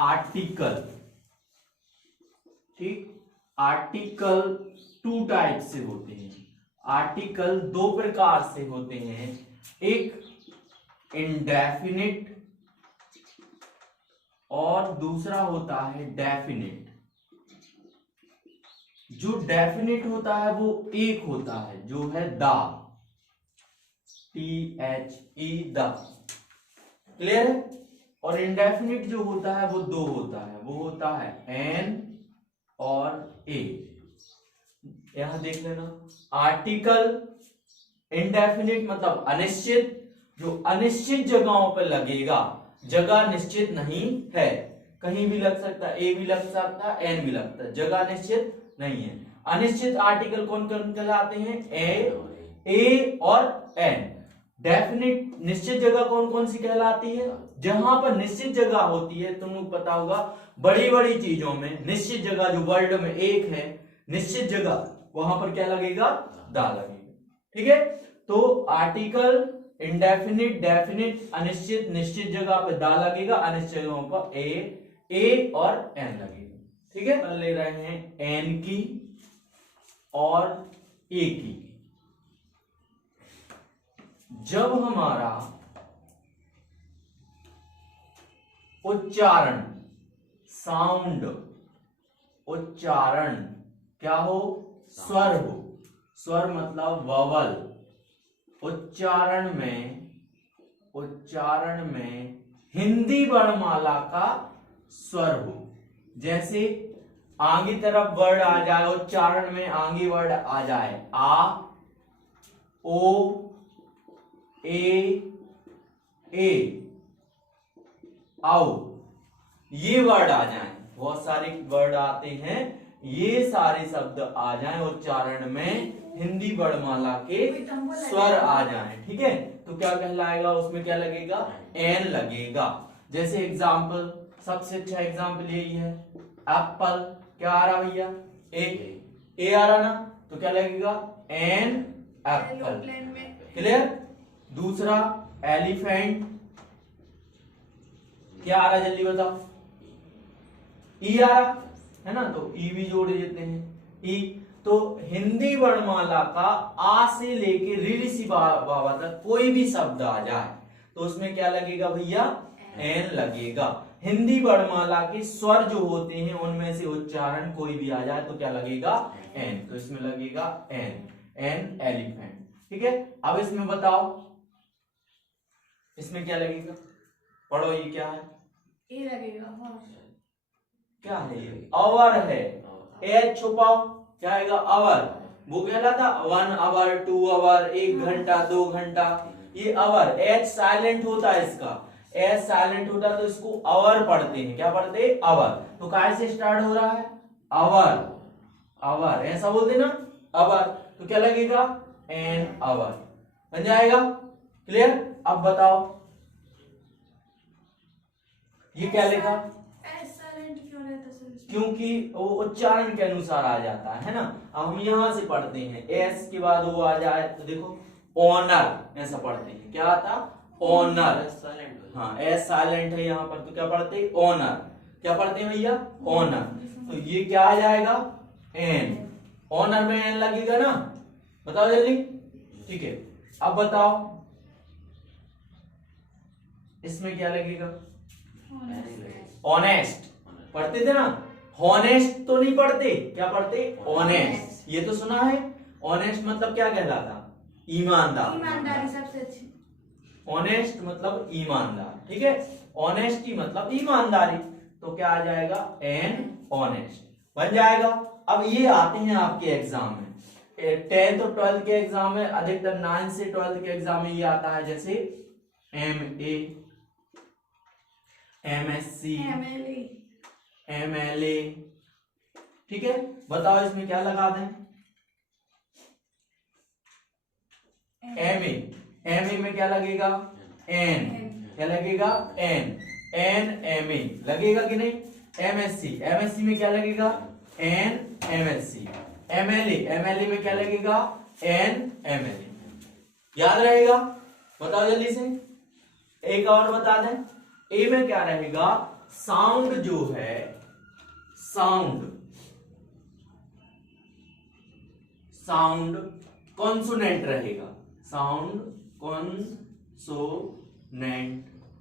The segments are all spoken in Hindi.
आर्टिकल, ठीक। आर्टिकल टू टाइप से होते हैं। आर्टिकल दो प्रकार से होते हैं, एक इंडेफिनिट और दूसरा होता है डेफिनिट। जो डेफिनिट होता है वो एक होता है, जो है द, THE द, क्लियर है। और इंडेफिनिट जो होता है वो दो होता है, वो होता है एन और ए। यहां देख लेना, आर्टिकल इंडेफिनिट मतलब अनिश्चित, जो अनिश्चित जगहों पर लगेगा, जगह निश्चित नहीं है, कहीं भी लग सकता है, ए भी लग सकता है, एन भी लगता है, जगह निश्चित नहीं है। अनिश्चित आर्टिकल कौन कौन कहलाते हैं? ए और एन। डेफिनिट निश्चित जगह कौन कौन सी कहलाती है? जहां पर निश्चित जगह होती है, तुम लोग पता होगा बड़ी बड़ी चीजों में निश्चित जगह, जो वर्ल्ड में एक है निश्चित जगह, वहां पर क्या लगेगा? दा लगेगा, ठीक है। तो आर्टिकल इंडेफिनिट, डेफिनिट, अनिश्चित, निश्चित जगह पे दा लगेगा, अनिश्चित जगहों पर ए और एन लगेगा, ठीक है। कर ले रहे हैं एन की और ए की। जब हमारा उच्चारण, साउंड, उच्चारण क्या हो? स्वर हो। स्वर मतलब ववल। उच्चारण में हिंदी वर्णमाला का स्वर हो। जैसे आगे तरफ वर्ड आ जाए, उच्चारण में आगे वर्ड आ जाए, आ, ओ, ए, आओ, ये वर्ड आ जाए, बहुत सारे वर्ड आते हैं, ये सारे शब्द आ जाएं उच्चारण में, हिंदी वर्णमाला के स्वर आ जाएं, ठीक है, तो क्या कहलाएगा? उसमें क्या लगेगा? एन लगेगा। जैसे एग्जाम्पल, सबसे अच्छा एग्जाम्पल यही है, एप्पल, क्या आ रहा भैया? ए आ रहा ना, तो क्या लगेगा? An apple, clear. दूसरा एलिफेंट, क्या आ रहा है जल्दी बताओ? ई आ रहा है ना, तो ई भी जोड़ देते हैं, ई। तो हिंदी वर्णमाला का आ से लेके ऋ बाबा तक कोई भी शब्द आ जाए तो उसमें क्या लगेगा भैया? एन लगेगा। हिंदी वर्णमाला के स्वर जो होते हैं उनमें से उच्चारण कोई भी आ जाए तो क्या लगेगा? एन। तो इसमें लगेगा एन, एन एलिफेंट, ठीक है। अब इसमें बताओ, इसमें क्या लगेगा? पढ़ो, ये क्या है? ए लगेगा। क्या है ये? अवर है। एच छुपाओ, क्या आएगा? अवर। वो कहलाता 1 आवर, 2 आवर, 1 घंटा, 2 घंटा, ये अवर। एच साइलेंट होता है इसका, एच साइलेंट होता है तो इसको अवर पढ़ते हैं। क्या पढ़ते हैं? अवर। तो काय से स्टार्ट हो रहा है? अवर, अवर, ऐसा बोलते ना, अवर। तो क्या लगेगा? एन अवर बन जाएगा, क्लियर। अब बताओ ये क्या लिखा? क्योंकि वो उच्चारण के अनुसार आ जाता है ना। अब हम यहां से पढ़ते हैं, एस के बाद वो आ जाए तो देखो ऑनर, ऐसा पढ़ते हैं। क्या आता? ऑनर। हाँ, एस साइलेंट है यहाँ पर तो क्या पढ़ते? ऑनर। क्या पढ़ते हैं भैया? ऑनर। तो ये क्या आ जाएगा? एन। ऑनर में एन लगेगा ना, बताओ जल्दी, ठीक है। अब बताओ इसमें क्या लगेगा? ऑनेस्ट पढ़ते थे ना, हॉनेस्ट तो नहीं पढ़ते, क्या पढ़ते? ऑनेस्ट। ये तो सुना है। ऑनेस्ट मतलब क्या कहलाता? ईमानदार। ईमानदारी सबसे अच्छी। ऑनेस्ट मतलब ईमानदार, ठीक है। ऑनेस्टी मतलब ईमानदारी, तो क्या आ जाएगा? एन ऑनेस्ट बन जाएगा। अब ये आते हैं आपके एग्जाम में, 10th और 12th के एग्जाम में, अधिकतर 9th से 12th के एग्जाम में ये आता है, जैसे MA, MSc, MLA, ठीक है। बताओ इसमें क्या लगा दें? MA में क्या लगेगा? एन। क्या लगेगा? एन, एन MA लगेगा कि नहीं? MSc में क्या लगेगा? N MSc। MLA में क्या लगेगा? An MLA। याद रहेगा? बताओ जल्दी से, एक और बता दें। ए में क्या रहेगा? साउंड जो है, साउंड कॉन्सोनेंट रहेगा, साउंड कॉन्सोनेंट,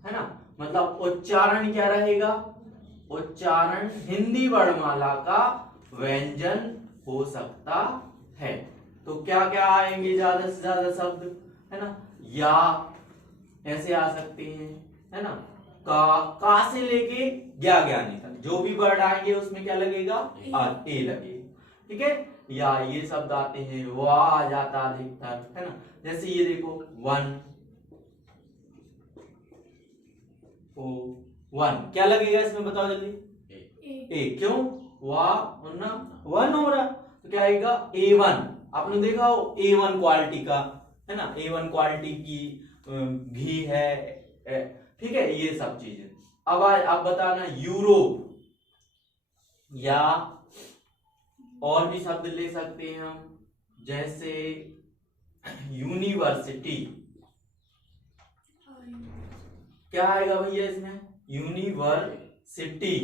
है ना, मतलब उच्चारण क्या रहेगा, उच्चारण हिंदी वर्णमाला का व्यंजन हो सकता है। तो क्या क्या आएंगे ज्यादा से ज्यादा शब्द, है ना, या ऐसे आ सकते हैं, है ना, का से लेके ज्ञानी तक जो भी वर्ड आएंगे उसमें क्या लगेगा, ए लगेगा, ठीक है। या ये शब्द आते हैं, वाह आ जाता अधिकतर, है ना, जैसे ये देखो वन क्या लगेगा इसमें, बताओ जल्दी, ए क्यों, वाह वरना वन हो रहा, तो क्या आएगा A1। आपने देखा हो A1 क्वालिटी का, है ना, A1 क्वालिटी की घी है, ठीक है, ये सब चीजें। अब आप बताना यूरोप, या और भी शब्द ले सकते हैं हम, जैसे यूनिवर्सिटी, क्या आएगा भैया इसमें, यूनिवर्सिटी,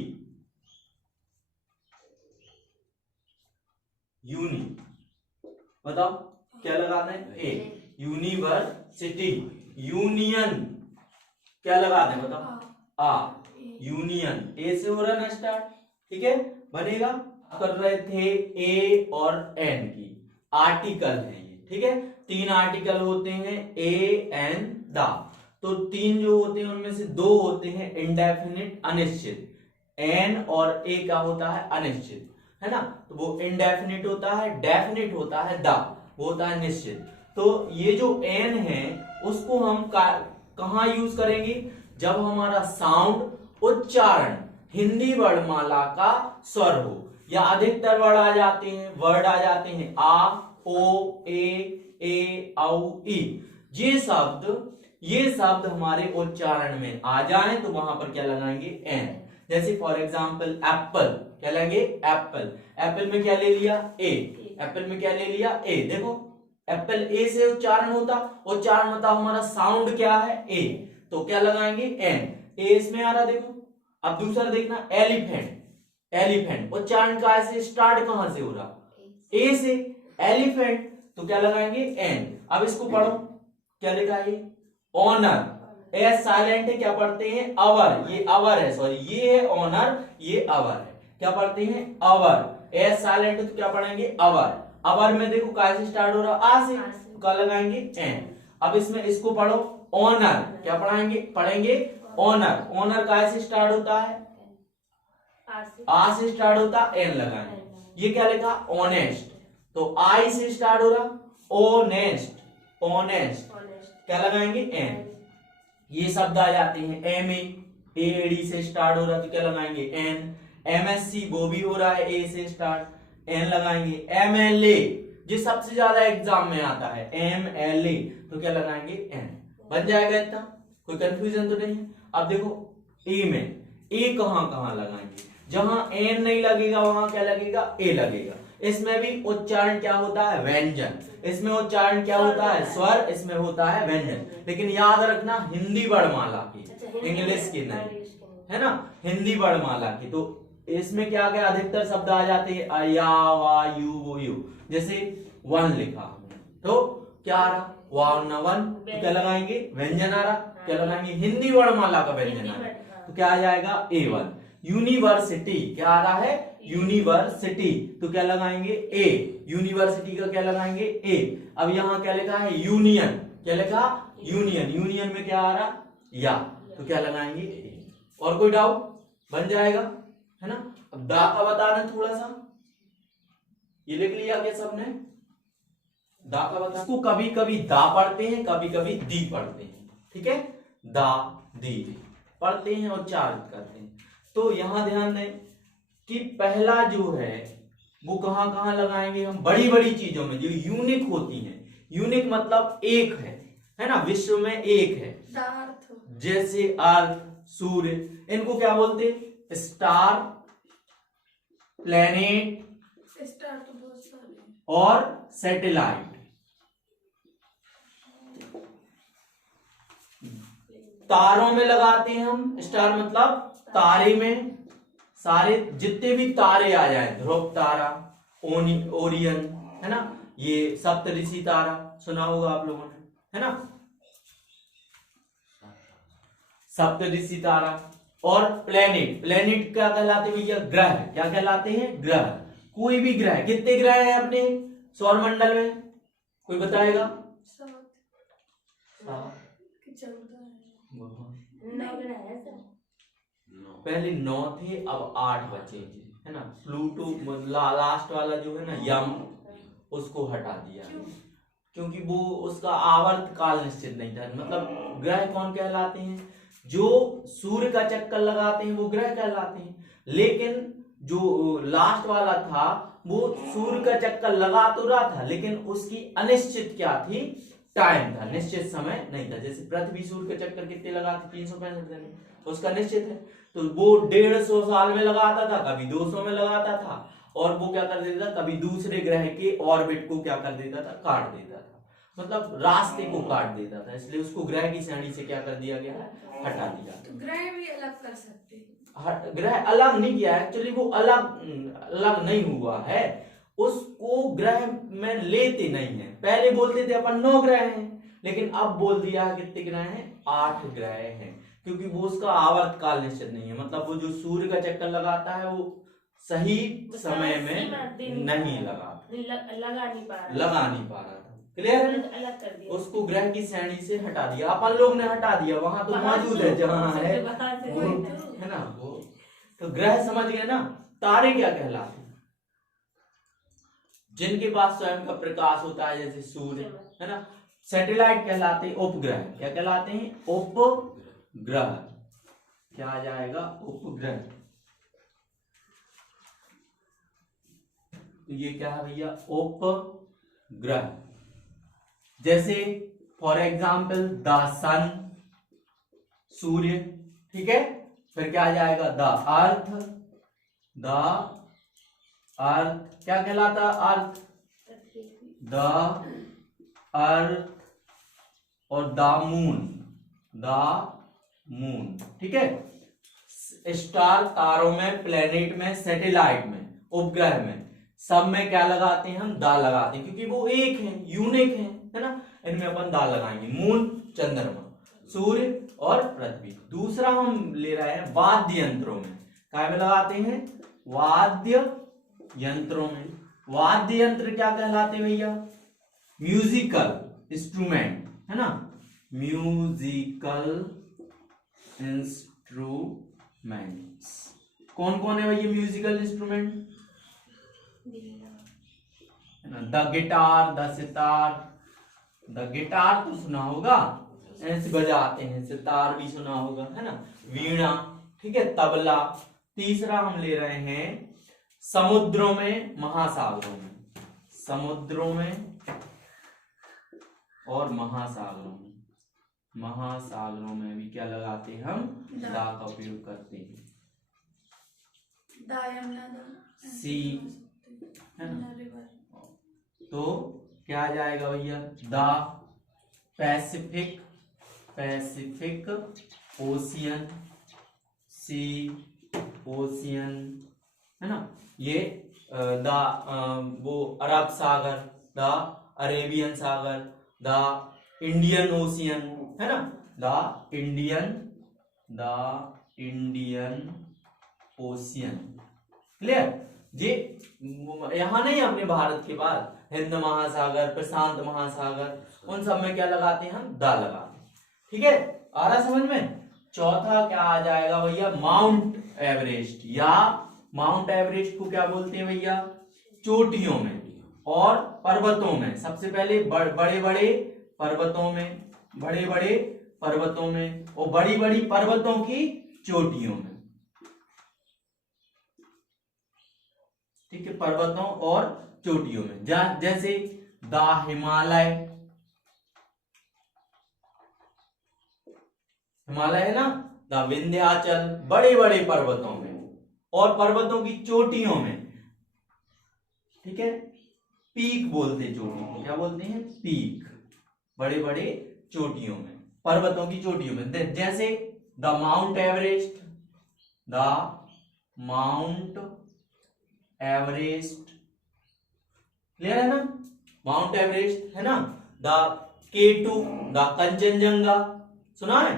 यूनी, बताओ क्या लगाना है, ए, यूनिवर्सिटी। यूनियन क्या लगाते हैं, बताओ, आ, यूनियन, ए से हो रहा है ना स्टार्ट, ठीक है, बनेगा। कर रहे थे ए और एन की, आर्टिकल है ये, ठीक है, 3 आर्टिकल होते हैं, ए एन द, तो 3 जो होते हैं उनमें से 2 होते हैं इंडेफिनिट अनिश्चित, एन और ए का होता है अनिश्चित, है ना, तो वो इंडेफिनिट होता है, डेफिनिट होता है द, वो होता है निश्चित। तो ये जो एन है उसको हम कहां यूज करेंगे, जब हमारा साउंड उच्चारण हिंदी वर्णमाला का स्वर हो, या अधिकतर वर्ड आ जाते हैं आ, ओ, ए, औ, ई, ये शब्द हमारे उच्चारण में आ जाएं तो वहां पर क्या लगाएंगे, एन। जैसे फॉर एग्जाम्पल एप्पल, क्या लेंगे, एप्पल, एप्पल में क्या ले लिया, ए, एप्पल में क्या ले लिया, ए, देखो एप्पल ए से उच्चारण होता, उच्चारण मतलब हमारा साउंड क्या है, ए, तो क्या लगाएंगे, एन, ए इसमें आ रहा, देखो। अब दूसरा देखना एलिफेंट, एलिफेंट उच्चारण का ऐसे स्टार्ट कहां से हो रहा, ए से, एलिफेंट, तो क्या लगाएंगे, एन। अब इसको पढ़ो, क्या लिखा है, ऑनर, ए साइलेंट है, क्या पढ़ते हैं, अवर, ये अवर है, सॉरी ये है ऑनर, ये अवर है, क्या पढ़ते हैं, अवर, ए साइलेंट है तो क्या पढ़ेंगे, अवर, अवर में देखो कैसे स्टार्ट हो रहा, आ से, तो क्या लगाएंगे, एन। अब इसमें इसको पढ़ो, ऑनर, क्या पढ़ेंगे ऑनर, ऑनर कैसे स्टार्ट होता है, आ से स्टार्ट होता, एन लगाएंगे। ये क्या लिखा, ऑनेस्ट, तो आई से स्टार्ट हो रहा, ऑनेस्ट, ऑनेस्ट, क्या लगाएंगे, एन। ये शब्द आ जाते हैं, एम ए डी से स्टार्ट हो रहा तो क्या लगाएंगे, एन। एमएससी वो भी हो रहा है ए से स्टार्ट, एन लगाएंगे। एमएलए जो सबसे ज्यादा एग्जाम में आता है, एमएलए, तो क्या लगाएंगे, एन। बन जाएगा इतना, कोई कंफ्यूजन तो नहीं है। अब देखो ए में, ए कहां लगाएंगे, जहां एन नहीं लगेगा वहां क्या लगेगा, ए लगेगा। इसमें भी उच्चारण क्या होता है, व्यंजन, इसमें उच्चारण क्या होता है, स्वर, इसमें होता है व्यंजन। लेकिन याद रखना हिंदी वर्णमाला की, इंग्लिश की नहीं, है ना, हिंदी वर्णमाला की। तो इसमें क्या क्या अधिकतर शब्द आ जाते हैं, या, वा, यू, वो, यू। जैसे वन लिखा तो क्या आ रहा, वा, वन, तो क्या लगाएंगे, व्यंजन आ रहा, क्या लगाएंगे, हिंदी वर्णमाला का व्यंजन आ रहा, तो क्या आ जाएगा, A1। यूनिवर्सिटी क्या आ रहा है, यूनिवर्सिटी, तो क्या लगाएंगे, ए, यूनिवर्सिटी का क्या लगाएंगे, ए। अब यहां क्या लिखा है, यूनियन, क्या लिखा, यूनियन, यूनियन में क्या आ रहा, या, तो क्या लगाएंगे, ए। और कोई डाउट, बन जाएगा, है ना। अब दा का बताना थोड़ा सा, ये लिख लिया क्या सबने, दा का बता, इसको कभी कभी दा पढ़ते हैं, कभी कभी दी पढ़ते हैं, ठीक है, दा, दी पढ़ते हैं और उच्चारित करते हैं। तो यहां ध्यान दें कि पहला जो है वो कहां कहां लगाएंगे हम, बड़ी बड़ी चीजों में जो यूनिक होती हैं, यूनिक मतलब एक है ना, विश्व में एक है, जैसे अर्थ, सूर्य, इनको क्या बोलते हैं, स्टार, प्लेनेट, स्टार तो बहुत सारे हैं, और सैटेलाइट। तारों में लगाते हैं हम, स्टार मतलब तारे में सारे जितने भी तारे आ जाए, ध्रुव तारा, ओरियन, है ना, ये सप्तऋषि तारा सुना होगा आप लोगों ने, है ना, सप्तऋषि तारा। और प्लेनेट, प्लेनेट क्या कहलाते हैं भैया? ग्रह। क्या कहलाते हैं? ग्रह। कोई भी ग्रह, कितने ग्रह हैं अपने सौर मंडल में, कोई बताएगा? 7 पहले 9 थे, अब 8 बचे, है ना। प्लूटो लास्ट वाला जो है ना, यम, उसको हटा दिया क्योंकि वो उसका आवर्त काल निश्चित नहीं था। मतलब ग्रह कौन कहलाते हैं? जो सूर्य का चक्कर लगाते हैं वो ग्रह कहलाते हैं, लेकिन जो लास्ट वाला था वो सूर्य का चक्कर लगा तो रहा था, लेकिन उसकी अनिश्चित क्या थी? टाइम था, निश्चित समय नहीं था। जैसे पृथ्वी सूर्य का चक्कर कितने लगाते? 365 दिन, उसका निश्चित है। तो वो 150 साल में लगाता था, कभी 200 में लगाता था, और वो क्या कर देता था, कभी दूसरे ग्रह के ऑर्बिट को क्या कर देता था? काट देता था, मतलब रास्ते को काट देता था। इसलिए उसको ग्रह की श्रेणी से क्या कर दिया गया है? हटा दिया। तो ग्रह भी अलग कर सकते हैं। ग्रह अलग नहीं किया है, एक्चुअली वो अलग नहीं हुआ है, उसको ग्रह में लेते नहीं है। पहले बोलते थे अपन 9 ग्रह हैं, लेकिन अब बोल दिया कितने ग्रह हैं? 8 ग्रह हैं, क्योंकि वो उसका आवर्त काल निश्चित नहीं है। मतलब वो जो सूर्य का चक्कर लगाता है वो सही समय में नहीं लगा नहीं पा रहा था। क्लियर है? अलग कर दिया, उसको ग्रह की श्रेणी से हटा दिया, अपन लोग ने हटा दिया। वहां तो मौजूद है जहां है वो, है ना वो। तो ग्रह समझ गए ना। तारे क्या कहलाते हैं? जिनके पास स्वयं का प्रकाश होता है, जैसे सूर्य, है ना। सैटेलाइट कहलाते हैं उपग्रह। क्या कहलाते हैं? उपग्रह। क्या आ जाएगा? उपग्रह। तो ये क्या है भैया? उपग्रह। जैसे फॉर एग्जाम्पल द सन, सूर्य, ठीक है। फिर क्या आ जाएगा? The earth. द अर्थ क्या कहलाता? अर्थ, द अर्थ। और द मून, द मून, ठीक है। स्टार, तारों में, प्लेनेट में, सैटेलाइट में, उपग्रह में, सब में क्या लगाते हैं हम? दा लगाते हैं, क्योंकि वो एक है, यूनिक है ना। इनमें अपन दा लगाएंगे। मून, चंद्रमा, सूर्य और पृथ्वी। दूसरा हम ले रहे हैं वाद्य यंत्रों में। क्या में लगाते हैं? वाद्य यंत्रों में। वाद्य यंत्र क्या कहलाते हैं भैया? म्यूजिकल इंस्ट्रूमेंट, है ना, म्यूजिकल इंस्ट्रूमेंट्स। कौन कौन है भैया musical instrument? The guitar, the sitar. The guitar तो सुना होगा, ऐसे बजाते हैं। सितार भी सुना होगा, है ना। वीणा, ठीक है, तबला। तीसरा हम ले रहे हैं समुद्रों में, महासागरों में। समुद्रों में और महासागरों में। महासागरों में भी क्या लगाते हैं हम? दा का उपयोग करते हैं। सी, है ना। तो क्या आ जाएगा भैया? The Pacific, Pacific ocean, sea ocean, है ना। ये वो Arab Sagar, the Arabian sagar, the Indian ocean, है ना। The Indian ocean. क्लियर? ये यहां नहीं, अपने भारत के पास हिंद महासागर, प्रशांत महासागर, उन सब में क्या लगाते हैं हम? दा लगाते हैं, ठीक है। आ रहा समझ में? चौथा क्या आ जाएगा भैया? माउंट एवरेस्ट, या माउंट एवरेस्ट को क्या बोलते हैं भैया? चोटियों में और पर्वतों में। सबसे पहले बड़े बड़े पर्वतों में, बड़े बड़े पर्वतों में, और बड़ी बड़ी पर्वतों की चोटियों में, ठीक है, पर्वतों और चोटियों में। जैसे द हिमालय, हिमालय है ना, द विंध्याचल, बड़े बड़े पर्वतों में और पर्वतों की चोटियों में, ठीक है। पीक बोलते चोटी को, क्या बोलते हैं? पीक, बड़े बड़े चोटियों में, पर्वतों की चोटियों में। जैसे the mount Everest, the mount Everest, clear है ना, माउंट एवरेस्ट है ना, द K2 द कंचनजंगा, सुना है,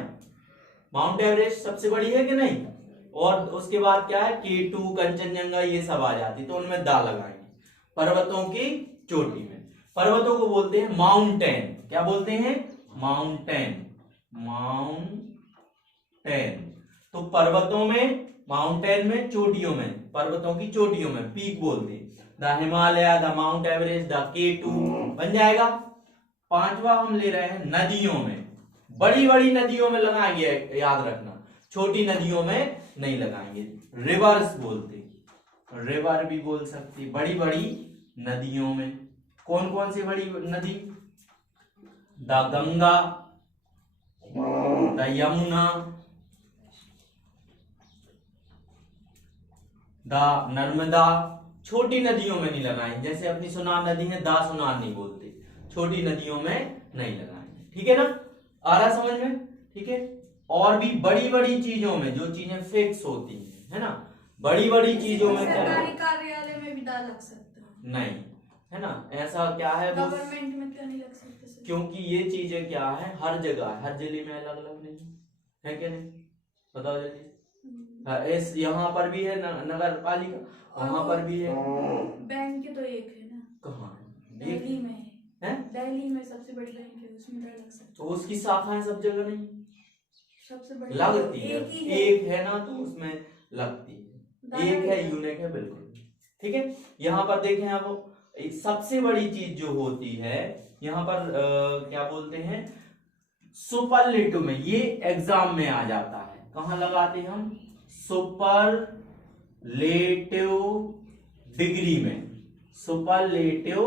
माउंट एवरेस्ट सबसे बड़ी है कि नहीं, और उसके बाद क्या है K2 कंचनजंगा ये सब आ जाती, तो उनमें दा लगाएंगे, पर्वतों की चोटी में, पर्वतों को बोलते हैं माउंटेन, क्या बोलते हैं, माउंटेन, माउंटेन, तो पर्वतों में, माउंटेन में, चोटियों में, पर्वतों की चोटियों में पीक बोलते हैं, the Himalaya, the mount Everest, the K2 बन जाएगा। पांचवा हम ले रहे हैं नदियों में, बड़ी बड़ी नदियों में लगाएंगे, याद रखना, छोटी नदियों में नहीं लगाएंगे, रिवर्स बोलते, रिवर भी बोल सकते, बड़ी बड़ी नदियों में, कौन कौन सी बड़ी नदी, the Ganga, the Yamuna, the Narmada, छोटी नदियों में नहीं लगाएंगे, जैसे अपनी सुनार नदी है, दा सुनार नहीं बोलते, छोटी नदियों में नहीं लगाएंगे, ठीक है ना, आ रहा समझ में, ठीक है। और भी बड़ी बड़ी चीजों में, जो चीजें फिक्स होती है ना, बड़ी बड़ी चीजों में सरकारी कार्यालय में भी दा लग सकता है, नहीं, है ना, ऐसा क्या है, गवर्नमेंट में क्यों नहीं लग सकते सर? क्योंकि ये चीजें क्या है, हर जगह, हर जिले में अलग अलग नहीं है क्या, नहीं, बताओ जल्दी, इस यहाँ पर भी है नगर पालिका, वहां पर भी है, बैंक तो एक है ना, कहाँ दिल्ली में है, दिल्ली में सबसे बड़ी बैंक है, उसमें दा लग सकता तो उसकी शाखाएं सब जगह नहीं है, सबसे बड़ी लगती है, एक ही है, एक है ना, तो उसमें लगती है, एक है, यूनिक है, बिल्कुल, ठीक है। यहाँ पर देखें आप, सबसे बड़ी चीज जो होती है यहाँ पर क्या बोलते हैं, सुपरलेटिव में, ये एग्जाम में आ जाता है, कहाँ लगाते हैं हम, सुपरलेटिव डिग्री में, सुपरलेटिव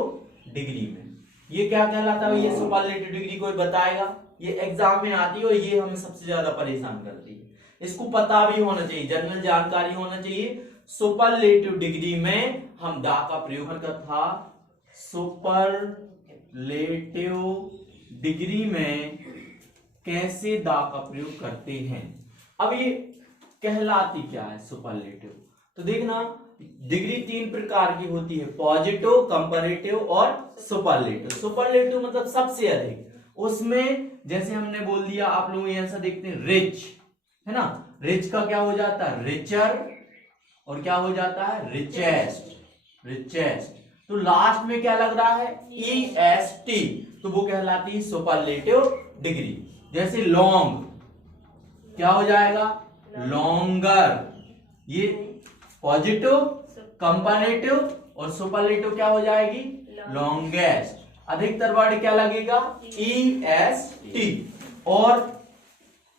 डिग्री में, ये क्या कहलाता है, ये सुपरलेटिव डिग्री कोई बताएगा, ये एग्जाम में आती है और ये हमें सबसे ज्यादा परेशान करती है, इसको पता भी होना चाहिए, जनरल जानकारी होना चाहिए। सुपरलेटिव डिग्री में हम दा का प्रयोग करता था, सुपरलेटिव डिग्री में कैसे दा का प्रयोग करते हैं, अब ये कहलाती क्या है सुपरलेटिव, तो देखना, डिग्री तीन प्रकार की होती है, पॉजिटिव, कंपैरेटिव और सुपरलेटिव। सुपरलेटिव मतलब सबसे अधिक, उसमें जैसे हमने बोल दिया, आप लोग आंसर देखते हैं, रिच है ना, रिच का क्या हो जाता है, रिचर, और क्या हो जाता है, रिचेस्ट, रिचेस्ट, तो लास्ट में क्या लग रहा है, EST, तो वो कहलाती है सुपरलेटिव डिग्री। जैसे लॉन्ग क्या हो जाएगा, लॉन्गर, ये पॉजिटिव, कंपैरेटिव और सुपरलेटिव क्या हो जाएगी, लॉन्गेस्ट, अधिकतर वर्ड क्या लगेगा, EST। और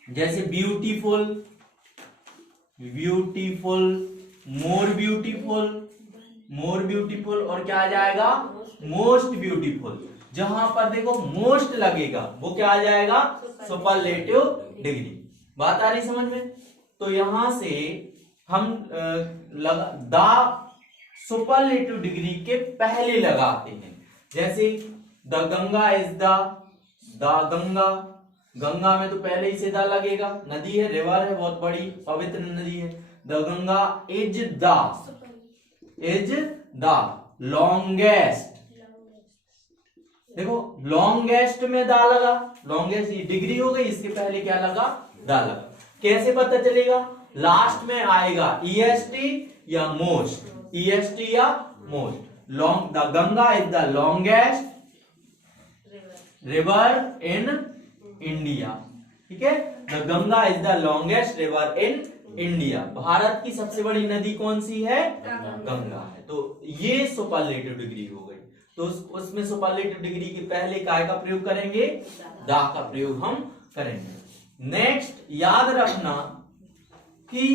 जैसे beautiful, beautiful, more beautiful, more beautiful, और क्या आ जाएगा, मोस्ट ब्यूटीफुल, जहां पर देखो मोस्ट लगेगा वो क्या आ जाएगा, सुपरलेटिव डिग्री। बात आ रही समझ में, तो यहां से हम दा सुपरलेटिव डिग्री के पहले लगाते हैं, जैसे the Ganga is the Ganga, Ganga में तो पहले ही से दा लगेगा, नदी है, रिवर है, बहुत बड़ी पवित्र नदी है, the Ganga is the longest, देखो लॉन्गेस्ट में दा लगा, लॉन्गेस्ट ये डिग्री हो गई, इसके पहले क्या लगा, दा लगा, कैसे पता चलेगा, लास्ट में आएगा EST या मोस्ट, EST या most, long, the Ganga is the longest river in India, ठीक है, the Ganga is the longest river in India, Bharat की सबसे बड़ी नदी कौन सी है, गंगा है, तो ये सुपरलेटिव डिग्री हो गई, तो उसमें सुपरलेटिव डिग्री के पहले काय का प्रयोग करेंगे, दा का प्रयोग हम करेंगे। नेक्स्ट याद रखना कि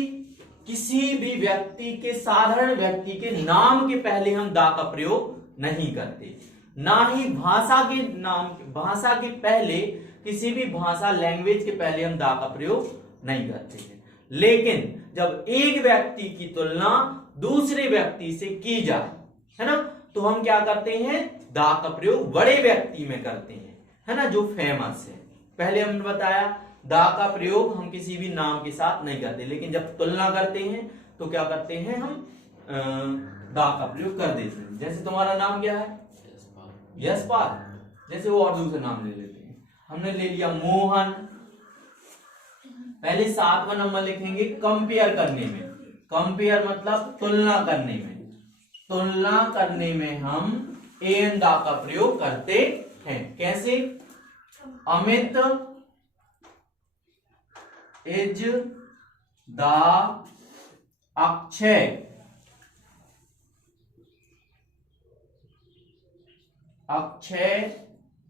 किसी भी व्यक्ति के, साधारण व्यक्ति के नाम के पहले हम दा का प्रयोग नहीं करते, ना ही भाषा के नाम, भाषा के पहले, किसी भी भाषा लैंग्वेज के पहले हम दा का प्रयोग नहीं करते हैं, लेकिन जब एक व्यक्ति की तुलना दूसरे व्यक्ति से की जाए, है ना, तो हम क्या करते हैं, दा का प्रयोग बड़े व्यक्ति में करते हैं, है ना, जो फेमस है। पहले हमने बताया दा का प्रयोग हम किसी भी नाम के साथ नहीं करते, लेकिन जब तुलना करते हैं तो क्या करते हैं हम दा का प्रयोग कर देते हैं। जैसे तुम्हारा नाम क्या है? यशपाल। जैसे वो और दूसरे नाम ले लेते हैं, हमने ले लिया मोहन। पहले 7वां नंबर लिखेंगे कंपेयर करने में। कंपेयर मतलब तुलना करने में। तुलना करने में हम एन दा का प्रयोग करते हैं। कैसे? Amit is the Akshay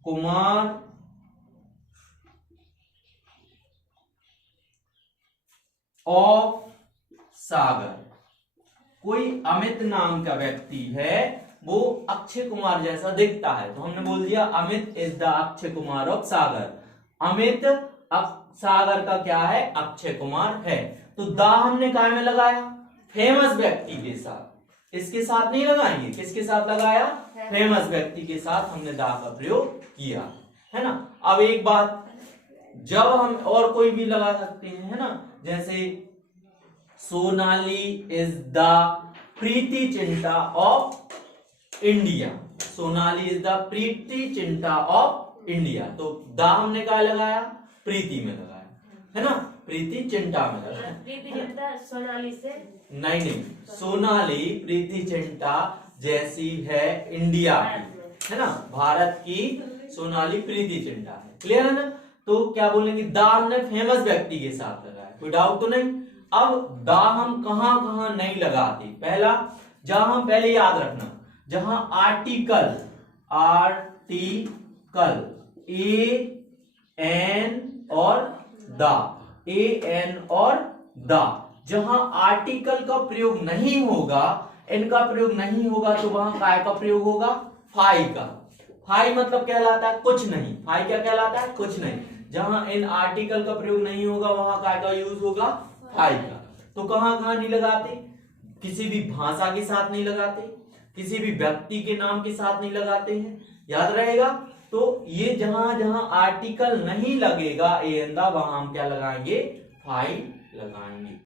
Kumar of Sagar. कोई अमित नाम का व्यक्ति है, वो अक्षय कुमार जैसा दिखता है, तो हमने बोल दिया Amit is the Akshay Kumar of Sagar. Amit Sagar का क्या है? अक्षय कुमार है। तो दा हमने काय में लगाया? फेमस व्यक्ति के साथ। इसके साथ नहीं लगाएंगे, किसके साथ लगाया? फेमस व्यक्ति के साथ हमने दा का प्रयोग किया, है ना। अब एक बात, जब हम और कोई भी लगा सकते हैं, है ना, जैसे Sonali is the Preity Zinta of India. Sonali is the Preity Zinta of India. तो दा हमने क्या लगाया? प्रीति में लगाया, है ना, प्रीति चिंटा में लगाया। प्रीति चिंटा सोनाली से नहीं, सोनाली प्रीति चिंटा जैसी है इंडिया की, है ना, भारत की सोनाली प्रीति चिंटा है। क्लियर है ना। तो क्या बोलेंगे? दा हमने फेमस व्यक्ति के साथ लगाया, कोई डाउट तो नहीं। अब दा हम कहां कहां नहीं लगाते? पहला, जहां हम पहले याद रखना, जहां आर्टिकल ए एन और दा, ए एन और दा, जहां आर्टिकल का प्रयोग नहीं होगा, इनका प्रयोग नहीं होगा, तो वहां काय का प्रयोग होगा? फाई का। फाई मतलब कहलाता है कुछ नहीं। फाई क्या कहलाता है? कुछ नहीं। जहां इन आर्टिकल का प्रयोग नहीं होगा, वहां काय का यूज होगा? फाई का। तो कहां कहां नहीं लगाते? किसी भी भाषा के साथ नहीं लगाते, किसी भी व्यक्ति के नाम के साथ नहीं लगाते हैं, याद रहेगा। तो ये जहां जहां आर्टिकल नहीं लगेगा ए एन दा, वहां हम क्या लगाएंगे? फाई लगाएंगे।